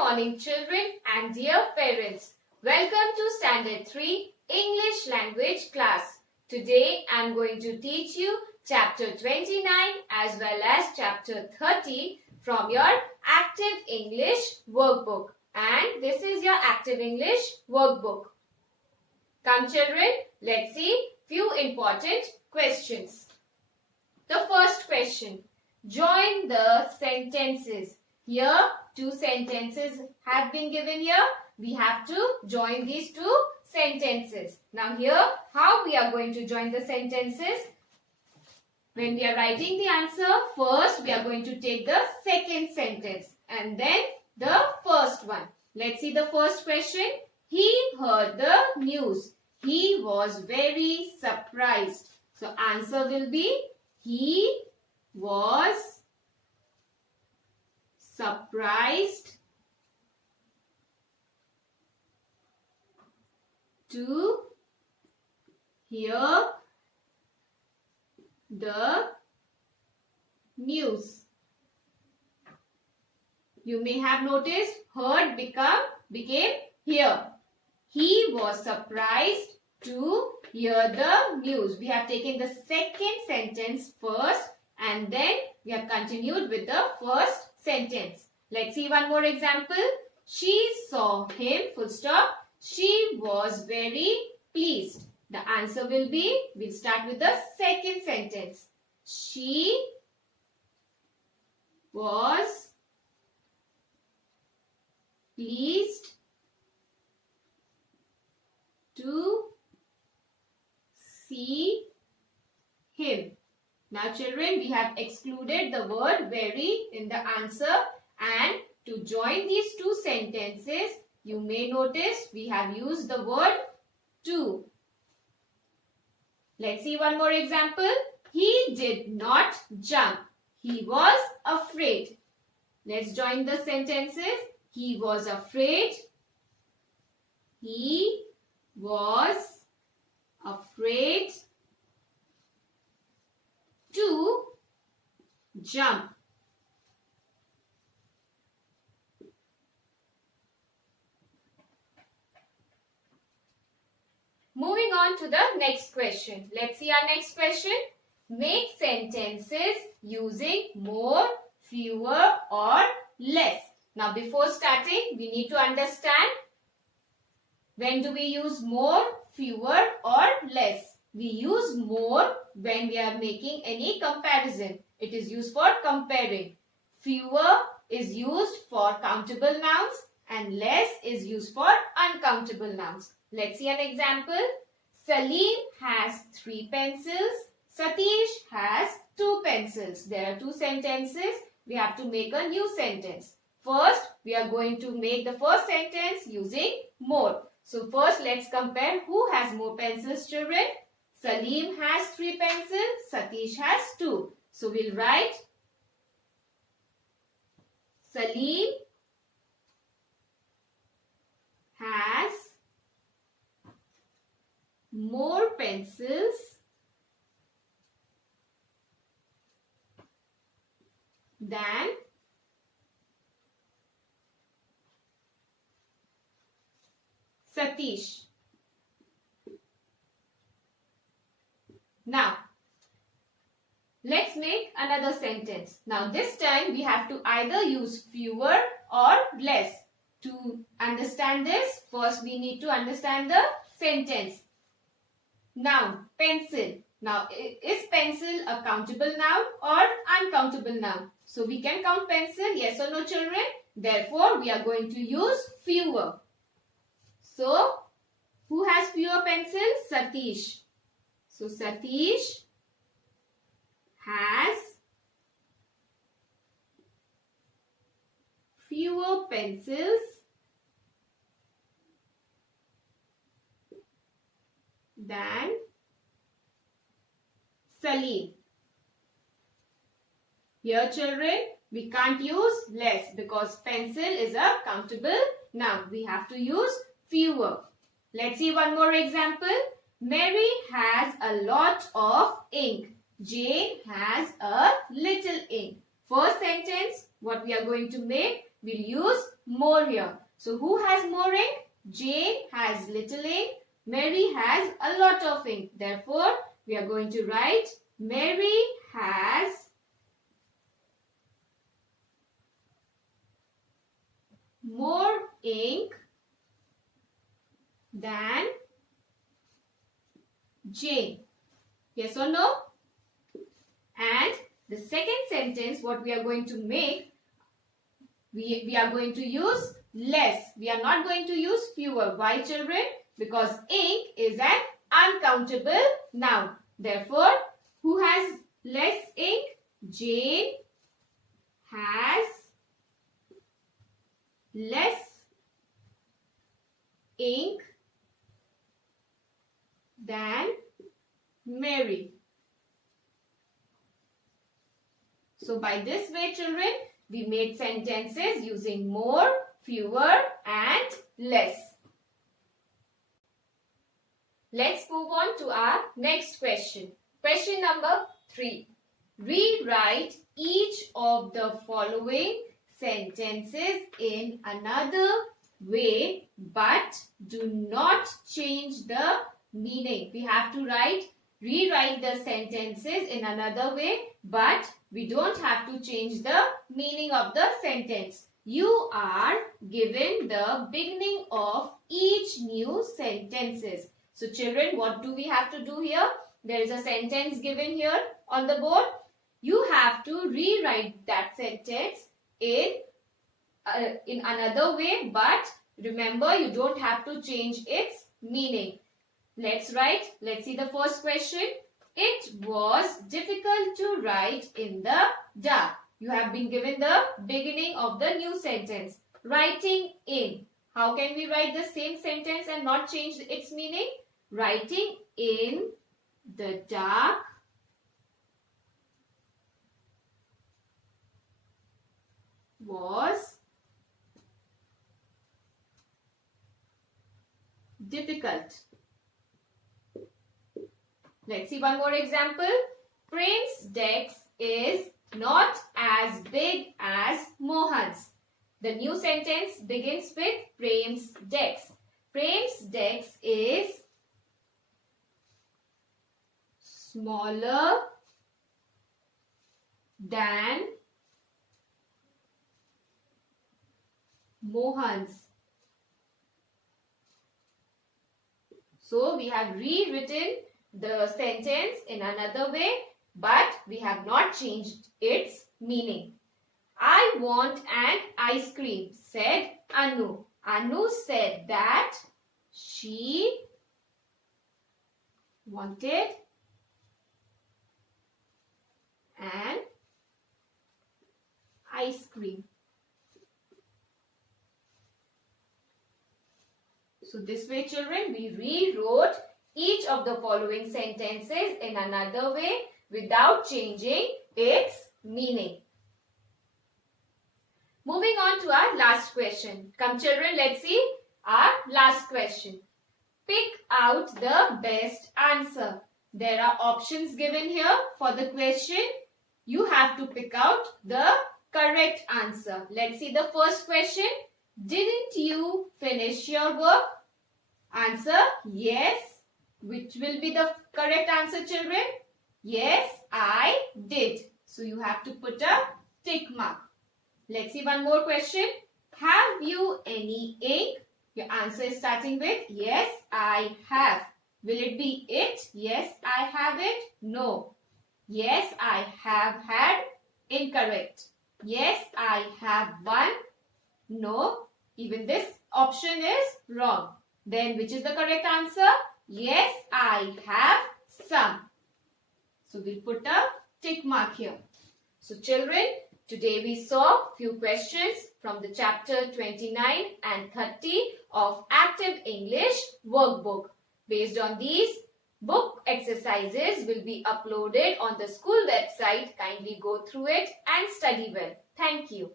morning children and dear parents. Welcome to Standard 3 English Language class. Today I am going to teach you chapter 29 as well as chapter 30 from your Active English workbook. And this is your Active English workbook. Come children, let's see few important questions. The first question, join the sentences. Here two sentences have been given here. We have to join these two sentences. Now here how we are going to join the sentences? When we are writing the answer, first we are going to take the second sentence and then the first one. Let's see the first question. He heard the news. He was very surprised. So answer will be he was surprised to hear the news. You may have noticed heard became hear. He was surprised to hear the news. We have taken the second sentence first and then we have continued with the first sentence. Let's see one more example. She saw him, full stop. She was very pleased. The answer will be, we'll start with the second sentence. She was pleased to see him. Now children, we have excluded the word very in the answer, and to join these two sentences, you may notice we have used the word to. Let's see one more example. He did not jump. He was afraid. Let's join the sentences. He was afraid. He was afraid to jump. Moving on to the next question. Let's see our next question. Make sentences using more, fewer or less. Now before starting, we need to understand when do we use more, fewer or less. We use more when we are making any comparison. It is used for comparing. Fewer is used for countable nouns and less is used for uncountable nouns. Let's see an example. Salim has 3 pencils. Satish has 2 pencils. There are 2 sentences. We have to make a new sentence. First, we are going to make the first sentence using more. So first, let's compare who has more pencils, children. Salim has 3 pencils. Satish has 2. So we'll write Salim has more pencils than Satish. Now, let's make another sentence. Now, this time we have to either use fewer or less. To understand this, first we need to understand the sentence. Noun, pencil. Now, is pencil a countable noun or uncountable noun? So, we can count pencil, yes or no children? Therefore, we are going to use fewer. So, who has fewer pencils? Satish. So, Satish has fewer pencils than Salim. Here children, we can't use less because pencil is a countable noun. We have to use fewer. Let's see one more example. Mary has a lot of ink. Jane has a little ink. First sentence, what we are going to make? we'll use more here. So who has more ink? Jane has little ink. Mary has a lot of ink. Therefore, we are going to write Mary has more ink than Jane. Yes or no? And the second sentence, what we are going to make, we are going to use less. We are not going to use fewer. Why, children? Because ink is an uncountable noun. Therefore, who has less ink? Jane has less ink than Mary. So by this way, children, we made sentences using more, fewer and less. Let's move on to our next question. Question number 3. Rewrite each of the following sentences in another way, but do not change the meaning. We have to rewrite the sentences in another way, but we don't have to change the meaning of the sentence. You are given the beginning of each new sentences. So children, what do we have to do here? There is a sentence given here on the board. You have to rewrite that sentence in another way, but remember, you don't have to change its meaning. Let's write. Let's see the first question. It was difficult to write in the dark. You have been given the beginning of the new sentence. Writing in. How can we write the same sentence and not change its meaning? Writing in the dark was difficult. Let's see one more example. Prem's desk is not as big as Mohan's. The new sentence begins with Prem's desk. Prem's desk is smaller than Mohan's. So we have rewritten the sentence in another way, but we have not changed its meaning. I want an ice cream, said Anu. Anu said that she wanted an ice cream. So this way, children, we rewrote each of the following sentences in another way without changing its meaning. Moving on to our last question. Come children, let's see our last question. Pick out the best answer. There are options given here for the question. You have to pick out the correct answer. Let's see the first question. Didn't you finish your work? Answer, yes. Which will be the correct answer, children? Yes, I did. So you have to put a tick mark. Let's see one more question. Have you any ink? Your answer is starting with yes, I have. Will it be it? Yes, I have it. No. Yes, I have had. Incorrect. Yes, I have one. No. Even this option is wrong. Then which is the correct answer? Yes, I have some. So we'll put a tick mark here. So children, today we saw few questions from the chapter 29 and 30 of Active English workbook. Based on these, book exercises will be uploaded on the school website. Kindly go through it and study well. Thank you.